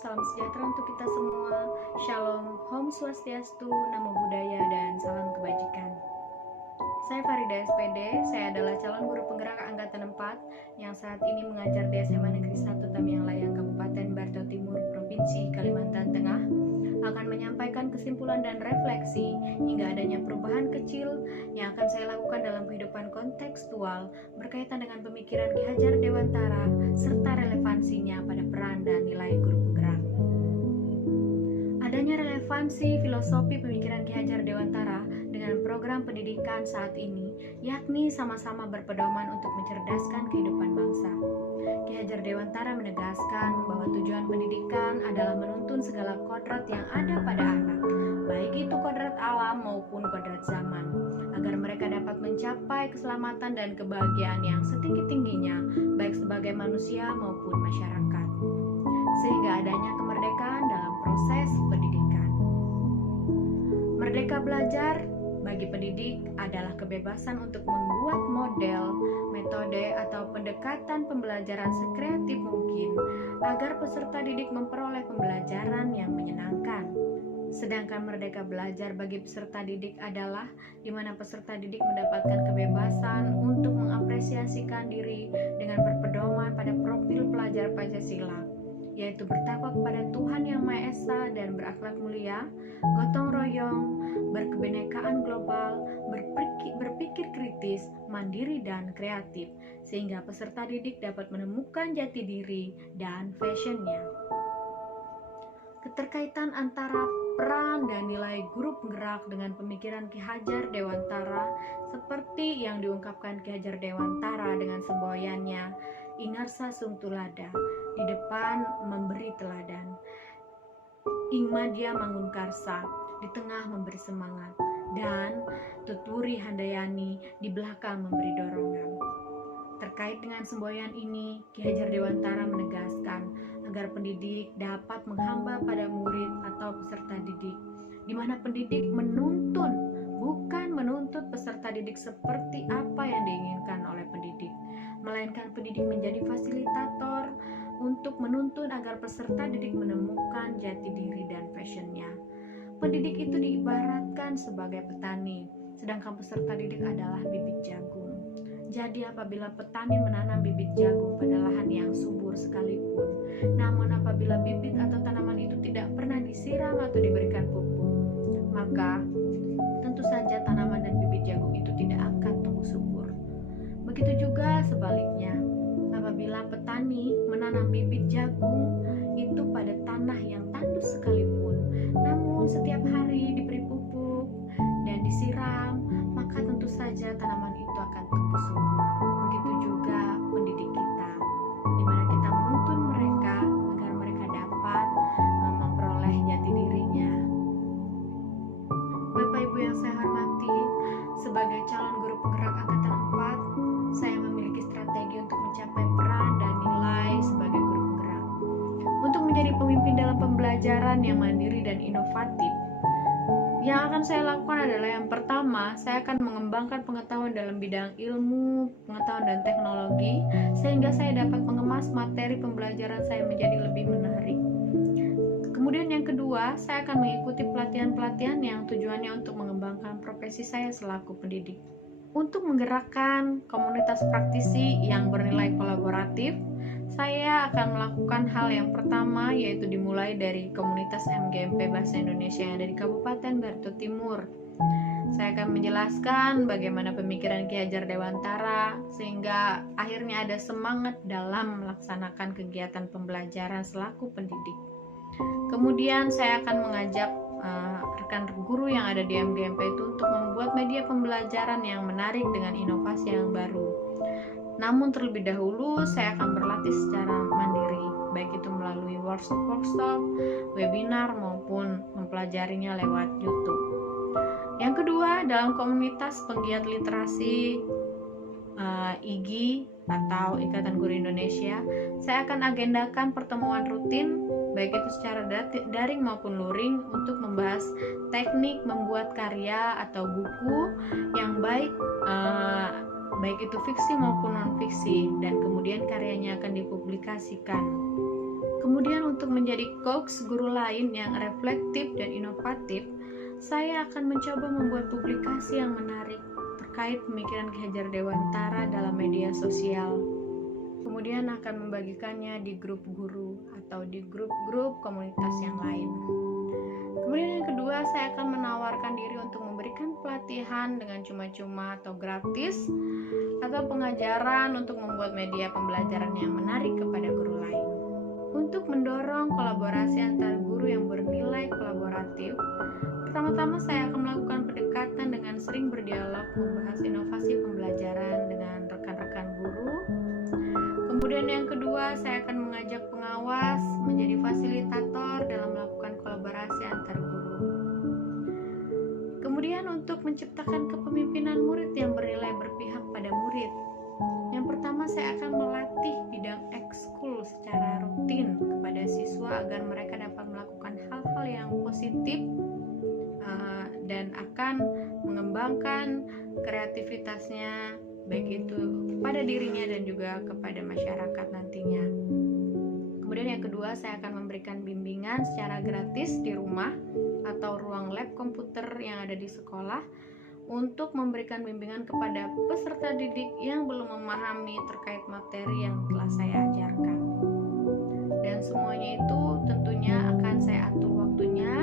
salam sejahtera untuk kita semua. Shalom, Om Swastiastu, Namo Buddhaya, dan salam kebajikan. Saya Farida SPD, saya adalah calon guru penggerak angkatan 4 yang saat ini mengajar di SMA Negeri 1 Tamiang Layang, Kabupaten Barto Timur, Provinsi Kalimantan Tengah, akan menyampaikan kesimpulan dan refleksi hingga adanya perubahan kecil yang akan saya lakukan dalam kehidupan kontekstual berkaitan dengan pemikiran Ki Hajar Dewantara serta relevansinya pada peran dan nilai guru penggerak. Adanya relevansi filosofi pemikiran Ki Hajar Dewantara dengan program pendidikan saat ini, yakni sama-sama berpedoman untuk mencerdaskan kehidupan bangsa. Ki Hajar Dewantara menegaskan bahwa tujuan pendidikan adalah menuntun segala kodrat yang ada pada anak, baik itu kodrat alam maupun kodrat zaman, agar mereka dapat mencapai keselamatan dan kebahagiaan yang setinggi-tingginya, baik sebagai manusia maupun masyarakat, sehingga adanya kemerdekaan dalam proses pendidikan. Merdeka belajar bagi pendidik adalah kebebasan untuk membuat model, metode, atau pendekatan pembelajaran sekreatif mungkin agar peserta didik memperoleh pembelajaran yang menyenangkan. Sedangkan merdeka belajar bagi peserta didik adalah di mana peserta didik mendapatkan kebebasan untuk mengapresiasikan diri dengan berpedoman pada profil pelajar Pancasila, yaitu bertakwa kepada Tuhan Yang Maha Esa dan berakhlak mulia, gotong royong, berkebinekaan global, berpikir kritis, mandiri, dan kreatif, sehingga peserta didik dapat menemukan jati diri dan passionnya. Keterkaitan antara peran dan nilai guru penggerak dengan pemikiran Ki Hajar Dewantara seperti yang diungkapkan Ki Hajar Dewantara dengan semboyannya Inarsa Sung Tulada, di depan memberi teladan, Ingmadya Mangun Karsa, di tengah memberi semangat, dan Tuturi Handayani di belakang memberi dorongan. Terkait dengan semboyan ini, Ki Hajar Dewantara menegaskan agar pendidik dapat menghamba pada murid atau peserta didik, di mana pendidik menuntun, bukan menuntut peserta didik seperti apa yang diinginkan oleh pendidik, melainkan pendidik menjadi fasilitator untuk menuntun agar peserta didik menemukan jati diri dan passionnya. Pendidik itu diibaratkan sebagai petani, sedangkan peserta didik adalah bibit jagung. Jadi apabila petani menanam bibit jagung pada lahan yang subur sekalipun, namun apabila bibit atau tanaman itu tidak pernah disiram atau diberikan pupuk, maka tentu saja tanaman dan bibit jagung itu tidak akan tumbuh subur. Begitu juga sebaliknya, apabila petani menanam bibit jagung itu pada tanah yang tandus sekalipun, namun setiap hari diberi pupuk dan disiram, maka tentu saja tanaman itu akan tumbuh subur. Begitu juga pendidik kita, di mana kita menuntun mereka agar mereka dapat memperoleh jati dirinya. Bapak Ibu yang saya hormati, sebagai calon guru penggerak angkatan 4, saya memiliki strategi untuk mencapai peran dan nilai sebagai guru penggerak. Untuk menjadi pemimpin dalam pembelajaran yang mandiri dan inovatif, yang akan saya lakukan adalah yang pertama, saya akan mengembangkan pengetahuan dalam bidang ilmu, pengetahuan dan teknologi, sehingga saya dapat mengemas materi pembelajaran saya menjadi lebih menarik. Kemudian yang kedua, saya akan mengikuti pelatihan-pelatihan yang tujuannya untuk mengembangkan profesi saya selaku pendidik. Untuk menggerakkan komunitas praktisi yang bernilai kolaboratif, saya akan melakukan hal yang pertama, yaitu dimulai dari komunitas MGMP Bahasa Indonesia yang ada di Kabupaten Barto Timur. Saya akan menjelaskan bagaimana pemikiran Ki Hajar Dewantara sehingga akhirnya ada semangat dalam melaksanakan kegiatan pembelajaran selaku pendidik. Kemudian saya akan mengajak rekan guru yang ada di MGMP itu untuk membuat media pembelajaran yang menarik dengan inovasi yang baru. Namun terlebih dahulu saya akan berlatih secara mandiri, baik itu melalui workshop, webinar maupun mempelajarinya lewat YouTube. Yang kedua, dalam komunitas penggiat literasi IGI atau Ikatan Guru Indonesia, saya akan agendakan pertemuan rutin baik itu secara daring maupun luring untuk membahas teknik membuat karya atau buku yang baik itu fiksi maupun non-fiksi, dan kemudian karyanya akan dipublikasikan. Kemudian untuk menjadi coach guru lain yang reflektif dan inovatif, saya akan mencoba membuat publikasi yang menarik terkait pemikiran Ki Hajar Dewantara dalam media sosial. Kemudian akan membagikannya di grup guru atau di grup-grup komunitas yang lain. Kemudian yang kedua, saya akan menawarkan diri untuk memberikan pelatihan dengan cuma-cuma atau gratis, atau pengajaran untuk membuat media pembelajaran yang menarik kepada guru lain. Untuk mendorong kolaborasi antar guru yang bernilai kolaboratif, pertama-tama saya akan melakukan pendekatan dengan sering berdialog membahas inovasi pembelajaran dengan rekan-rekan guru. Kemudian yang kedua, saya akan mengajak pengawas menjadi fasilitator dalam melakukan kolaborasi antar guru. Kemudian untuk menciptakan kepemimpinan murid yang bernilai berpihak pada murid. Yang pertama, saya akan melatih bidang ekskul secara rutin kepada siswa agar mereka dapat melakukan hal-hal yang positif dan akan mengembangkan kreativitasnya, baik itu pada dirinya dan juga kepada masyarakat nantinya. Kemudian yang kedua, saya akan memberikan bimbingan secara gratis di rumah atau ruang lab komputer yang ada di sekolah untuk memberikan bimbingan kepada peserta didik yang belum memahami terkait materi yang telah saya ajarkan. Dan semuanya itu tentunya akan saya atur waktunya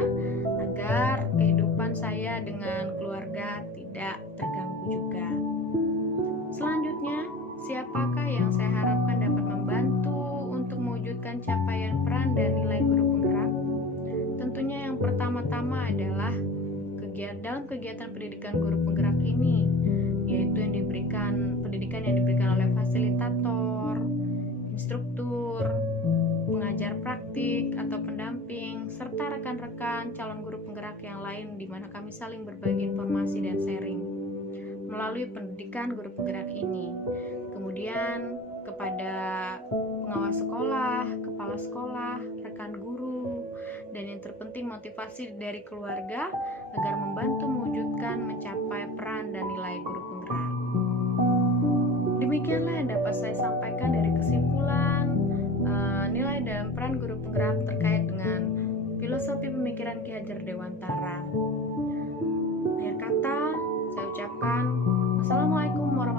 agar kehidupan saya dengan keluarga tidak terganggu juga. Selanjutnya, siapakah yang saya harapkan dapat membantu untuk mewujudkan capaian peran dan nilai guru penggerak? Tentunya yang pertama-tama adalah dalam kegiatan pendidikan guru penggerak ini, yaitu pendidikan yang diberikan oleh fasilitator, instruktur, pengajar praktik atau pendamping, serta rekan-rekan calon guru penggerak yang lain, di mana kami saling berbagi informasi dan sharing melalui pendidikan guru penggerak ini. Kemudian kepada pengawas sekolah, kepala sekolah, rekan guru, dan yang terpenting motivasi dari keluarga agar membantu mewujudkan mencapai peran dan nilai guru penggerak. Demikianlah yang dapat saya sampaikan dari kesimpulan nilai dan peran guru penggerak terkait dengan filosofi pemikiran Ki Hajar Dewantara. Akhir kata, saya ucapkan Wassalamualaikum warahmatullahi wabarakatuh.